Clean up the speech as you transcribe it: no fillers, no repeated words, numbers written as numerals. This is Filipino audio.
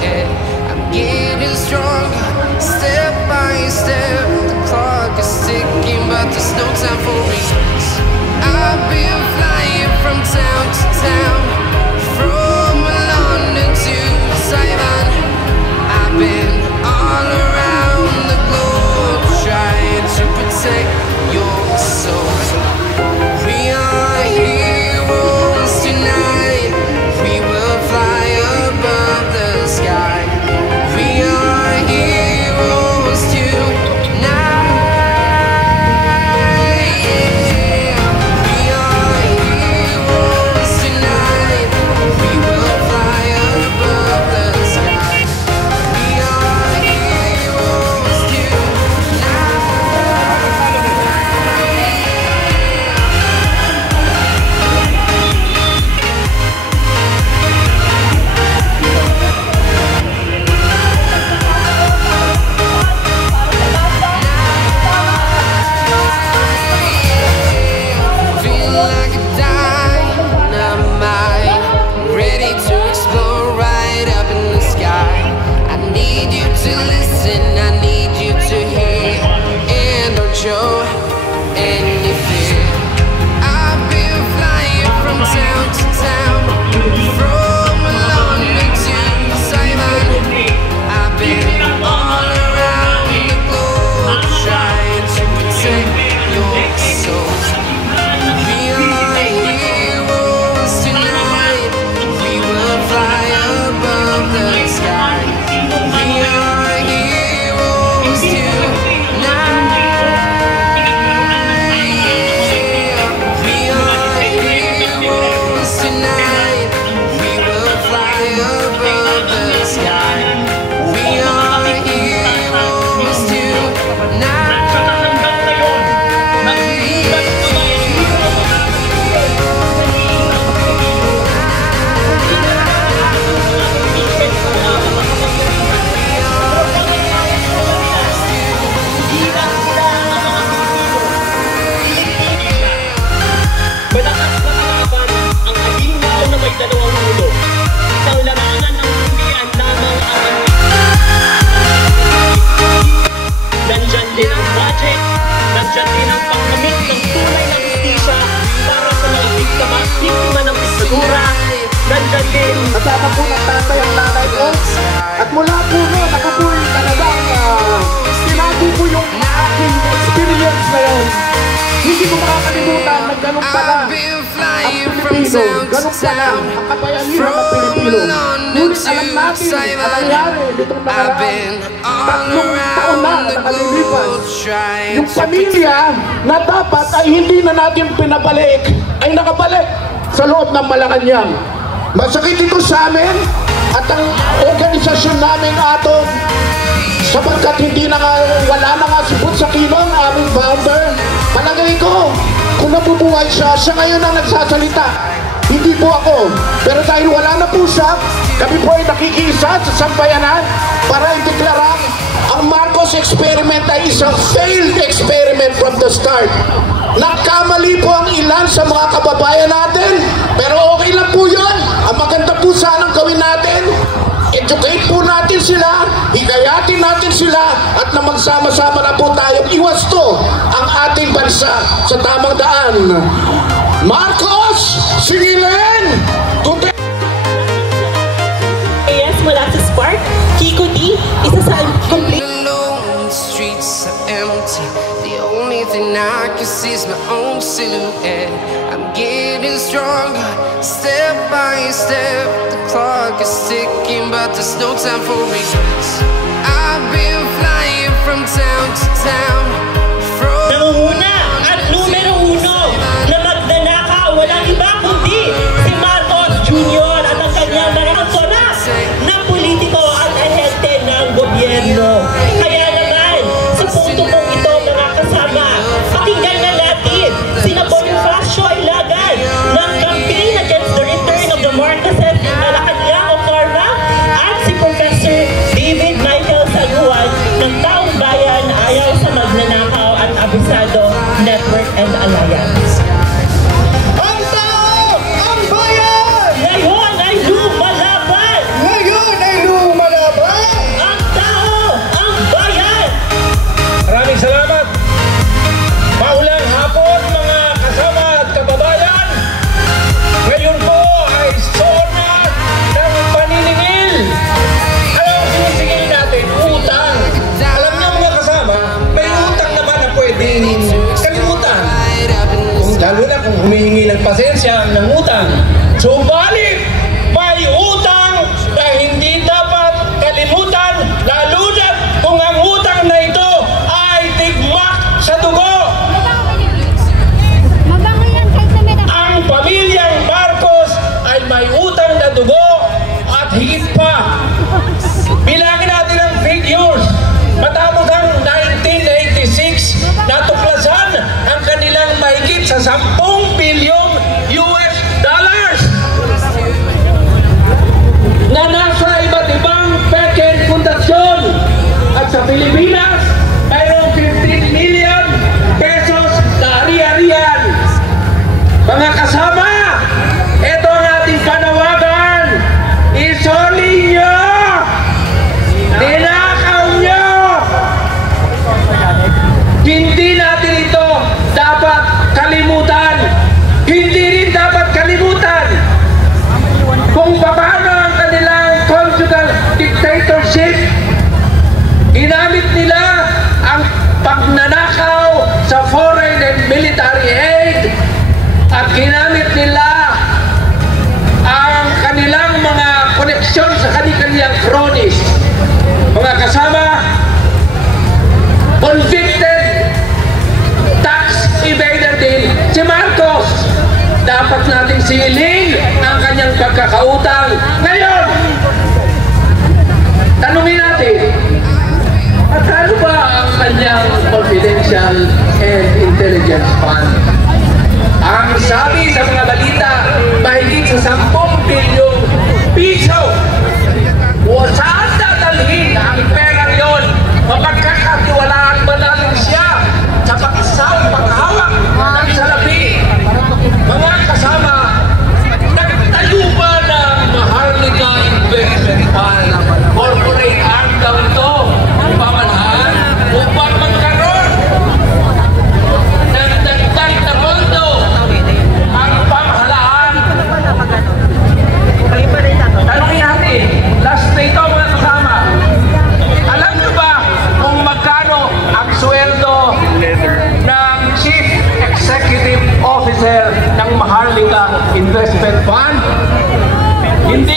silhouette. I'm getting stronger, step by step. The clock is ticking, but there's no time for regrets. I've been flying from town to town, from London to Taiwan. I've been all around the globe, trying to protect your soul. We are heroes tonight. We will fly above the sky. We are heroes tonight. Yeah. We are heroes tonight. We will fly above the sky. We are heroes tonight. Feel like a dynamite, ready to explode right up in the sky. I need you to listen, I need you to hear, and don't show any fear. I've been flying from town to town, from London to Taiwan. I've been all around the globe, trying to protect your soul. We are heroes tonight. We will fly above the sky. We are heroes tonight. Yeah. We are heroes tonight. We will fly above the sky. We are heroes tonight. Malakas na kalaban ang alimaw na may dalawang ulo. Isang larangan ng himpian lamang ang nandyan din ang budget, nandyan din ang pangkamit ng tunay na justisya para sa mga biktima ng diktadura. Nandyan din Kasama po ng tatay ang nanay ko. At mula po noon, ako po yung talagang tinago po yung aking experience na yun. Hindi ko makakalimutan na ganun pala I've been ang flying from Pilipino. town to Ganun pala town, ang kabayanihan ng from Pilipino. London Ngunit alam to natin ang Taiwan. nangyari nitong I've nakaraan. been all 3 taon na around the nakalilipas. globe, trying Yung to pamilya na dapat ay hindi na natin pinabalik ay nakabalik sa loob ng Malacanang. Masakit ito sa amin at ang organisasyon namin ato sapagkat hindi na nga, wala na nga si Butsakino, ang aming founder. Palagay ko, kung nabubuhay siya, siya ngayon ang nagsasalita. Hindi po ako. Pero dahil wala na po siya, kami po ay nakikiisa sa sambayanan para ideklara ang Marcos experiment ay isang failed experiment from the start. Nagkamali po ang ilan sa mga kababayan natin, pero okay lang po yun. Ang maganda po sanang gawin natin, educate po natin sila, higayatin natin sila, at na magsama-sama na po tayong iwasto ang ating bansa sa tamang daan. Marcos, singilin! AS mula sa Spark, Kiko D, isa sa complete. alone, the streets are empty. The only thing I can see is my own silhouette. I'm getting stronger, step by step. The clock is ticking, but there's no time for regrets. I've been flying from town to town, from Nangunguna at numero 1 na magnanakaw, walang iba kundi si Marcos Jr. at ang kanyang mga kasolas na politiko at ahente ng gobyerno. Kaya naman, sa punto pong ito mga kasama, pakinggan na natin sina Bonifacio Ilagan ng campaign against the return of the Marcoses in Malacanang o Corva at si Professor David Michael Saluan ng Taong Bayan Ayaw sa Magnanakaw at Abusado lang ng utang. Subalit, may utang na hindi dapat kalimutan, lalo na kung ang utang na ito ay tigmak sa dugo. Ang pamilyang Marcos ay may utang na dugo at higit pa. Bilangin natin ang figures. Matapos ang 1986, natuklasan ang kanilang mahigit sa 10 bilyong US dollars na nasa iba't ibang peken fundasyon. At sa Pilipinas, mayroong 15 million pesos na ari-arian. Mga kasama, ito ang ating panawagan. Isoli nyo! Ninakaw nyo! Hindi natin ito dapat kalimutan. Hindi rin dapat kalimutan kung paano ang kanilang conjugal dictatorship. Ginamit nila ang pagnanakaw sa foreign and military aid at ginamit nila ang kanilang mga koneksyon sa kanilang cronies. Mga kasama, convicted tax evader din si Marcos. Dapat nating silin ang kanyang pagkakautang. Ngayon, tanungin natin, at ano ba ang kanyang confidential and intelligence fund? Ang sabi sa mga balita, mahigit sa 10 bilyong piso. O saan dadalhin ang perang yon? Mapagkakatiwalaan ba natin siya sa paghawak ng salapi? Mga kasama, nagtayo ba ng Maharlika Investment Fund? Corporate arm daw ito, pamanahan upang magkaroon ng dagdag na pondo ang pamahalaan. Tanungin natin, last na ito mga kasama, alam nyo ba kung magkano ang sweldo ng Chief Executive Officer ng Maharlika Investment Fund? Hindi